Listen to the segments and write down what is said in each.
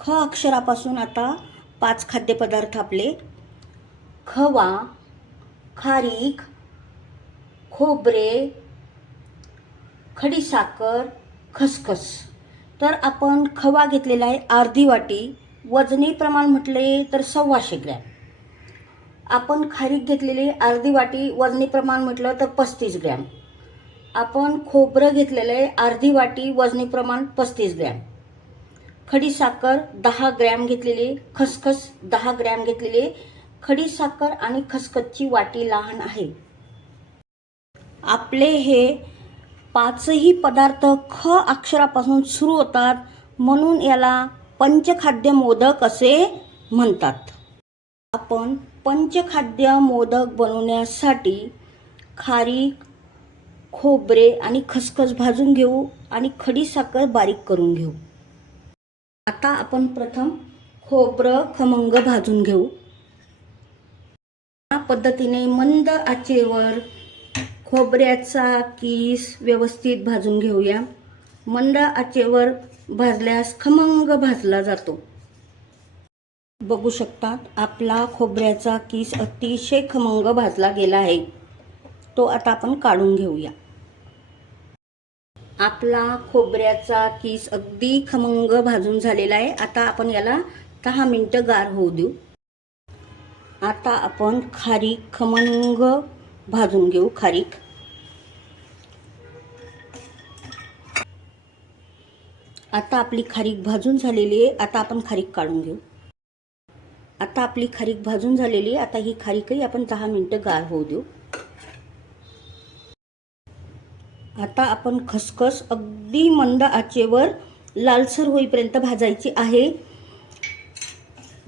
ख अक्षरापासून आता पाच खाद्यपदार्थ आपले. खवा खारीक खोबरे खडीसाखर खसखस. तर आपण खवा घेतलेला आहे अर्धी वाटी. वजनी प्रमाण म्हटले तर सव्वाशे ग्रॅम. आपण खारीक घेतलेली अर्धी वाटी वजनी प्रमाण म्हटलं तर पस्तीस ग्रॅम. आपण खोबरं घेतलेलं आहे अर्धी वाटी वजनी प्रमाण पस्तीस ग्रॅम. खडीसाखर दहा ग्रॅम घेतलेली खसखस दहा ग्रॅम घेतलेली खडीसाखर आणि खसखसची वाटी लहान आहे. आपले हे पाचही पदार्थ ख अक्षरापासून सुरू होतात म्हणून याला पंचखाद्य मोदक असे म्हणतात. आपण पंचखाद्य मोदक बनवण्यासाठी खारीक खोबरे आणि खसखस भाजून घेऊ आणि खडीसाखर बारीक करून घेऊ. आता आपण प्रथम खोबरं खमंग भाजून घेऊ. या पद्धतीने मंद आचेवर खोबऱ्याचा किस व्यवस्थित भाजून घेऊया. मंद आचेवर भाजल्यास खमंग भाजला जातो. बघू शकतात आपला खोबऱ्याचा किस अतिशय खमंग भाजला गेला आहे. तो आता आपण काढून घेऊया. आपला खोबऱ्याचा किस अगदी खमंग भाजून झालेला आहे. आता आपण याला दहा मिनटं गार होऊ देऊ. आता आपण खारीक खमंग भाजून घेऊ खारीक. आता आपली खारीक भाजून झालेली आहे. आता आपण खारीक काढून घेऊ. आता आपली खारीक भाजून झालेली आहे. आता ही खारीकही आपण दहा मिनटं गार होऊ देऊ. आता आपण खसखस अगदी मंद आचेवर लालसर होईपर्यंत भाजायची आहे.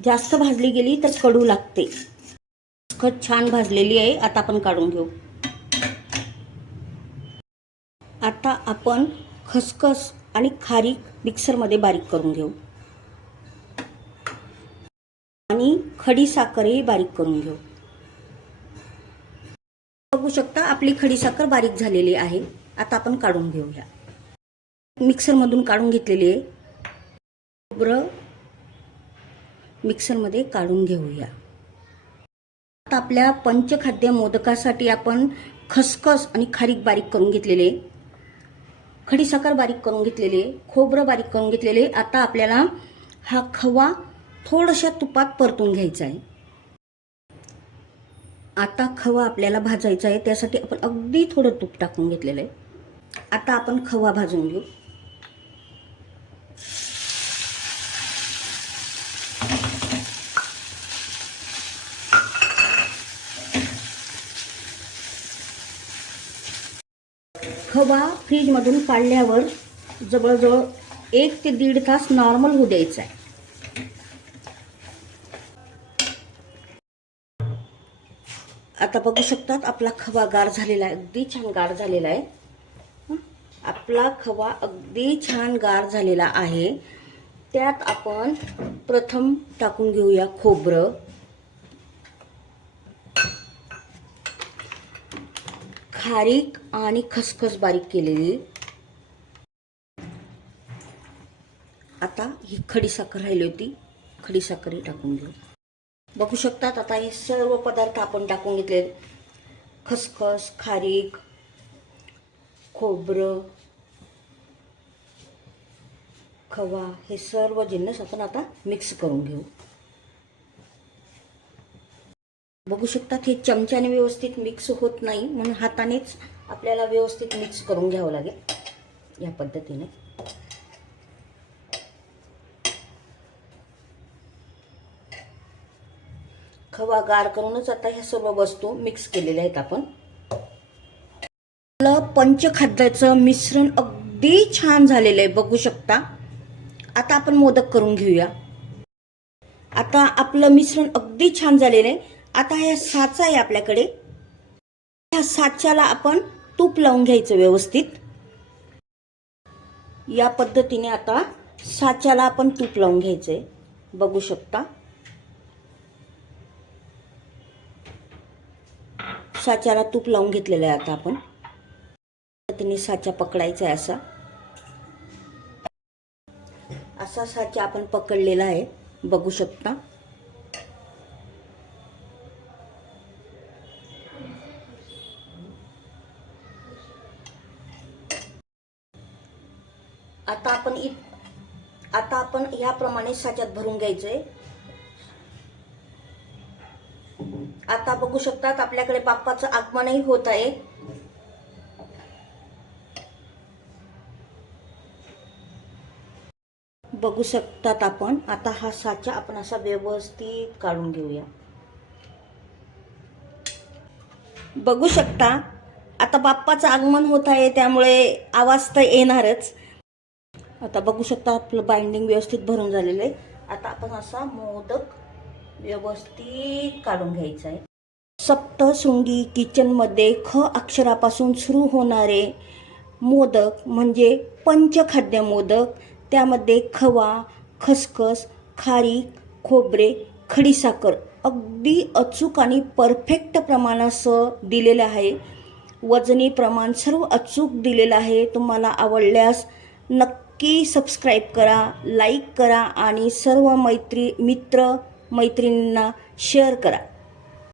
जास्त भाजली गेली तर कडू लागते. खसखस छान भाजलेली आहे. आता आपण काढून घेऊ. आता आपण खसखस आणि खारीक मिक्सरमध्ये बारीक करून घेऊ. आणि खडी साखरही बारीक करून घेऊ. बघू शकता आपली खडी साखर बारीक झालेली आहे. आता आपण काढून घेऊया. मिक्सरमधून काढून घेतलेली आहे. खोबरं मिक्सरमध्ये काढून घेऊया. आता आपल्या पंचखाद्य मोदकासाठी आपण खसखस आणि खारीक बारीक करून घेतलेले खडीसाखर बारीक करून घेतलेले खोबरं बारीक करून घेतलेले आता आपल्याला हा खवा थोडशा तुपात परतून घ्यायचा आहे. आता खवा आपल्याला भाजायचा आहे. त्यासाठी आपण अगदी थोडं तूप टाकून घेतलेलं आहे. आता आपण खवा भाजून घेऊ. खवा फ्रीजमधून काढल्यावर जवळजवळ एक ते दीड तास नॉर्मल होऊ द्यायचा आहे. आता बघू शकतात आपला खवा गार झालेला आहे अगदी छान गार झालेला आहे. आपला खवा अगदी छान गार झालेला आहे. त्यात आपण प्रथम टाकून घेऊया खोबरं. खारीक आणि खसखस बारीक केलेली. आता ही खडीसाखर राहिली होती. खडीसाखरही टाकून घेऊ. बघू शकतात आता हे सर्व पदार्थ आपण टाकून घेतले खसखस खारीक खोबरं खवा हे सर्व जिन्नस आपण आता मिक्स करून घेऊ. बघू शकतात हे चमच्याने व्यवस्थित मिक्स होत नाही म्हणून हातानेच आपल्याला व्यवस्थित मिक्स करून घ्यावं लागेल. या पद्धतीने. खवा गार करूनच आता ह्या सर्व वस्तू मिक्स केलेल्या आहेत आपण. आपलं पंचखाद्याचं मिश्रण अगदी छान झालेलं आहे बघू शकता. आता आपण मोदक करून घेऊया. आता आपलं मिश्रण अगदी छान झालेलं आहे. आता ह्या साचा आहे आपल्याकडे. ह्या साच्याला आपण तूप लावून घ्यायचं व्यवस्थित. या पद्धतीने आता साच्याला आपण तूप लावून घ्यायचंय. बघू शकता. साच्याला तूप लावून घेतलेलं आहे आता आपण. पद्धतीने साचा पकडायचा आहे असा. असा साचा आपण पकडलेला आहे. बघू शकता. आता आपण इत आता आपण ह्याप्रमाणे साच्यात भरून घ्यायचंय. आता बघू शकतात आपल्याकडे बाप्पाचं आगमनही होत आहे. बघू शकतात आपण. आता हा साचा आपण असा व्यवस्थित काढून घेऊया. बघू शकता आता बाप्पाचं आगमन होत आहे त्यामुळे आवाज तर येणारच. आता बघू शकता आपलं बाइंडिंग व्यवस्थित भरून झालेलं आहे. आता आपण असा मोदक व्यवस्थित काढून घ्यायचा आहे. सप्तशृंगी किचनमध्ये ख अक्षरापासून सुरू होणारे मोदक म्हणजे पंचखाद्य मोदक. त्यामध्ये खवा खसखस खारीक खोबरे खडीसाखर अगदी अचूक आणि परफेक्ट प्रमाणासह दिलेलं आहे. वजनी प्रमाण सर्व अचूक दिलेलं आहे. तुम्हाला आवडल्यास नक्की सबस्क्राईब करा लाईक करा आणि सर्व मैत्री मित्र मैत्रिणींना शेअर करा.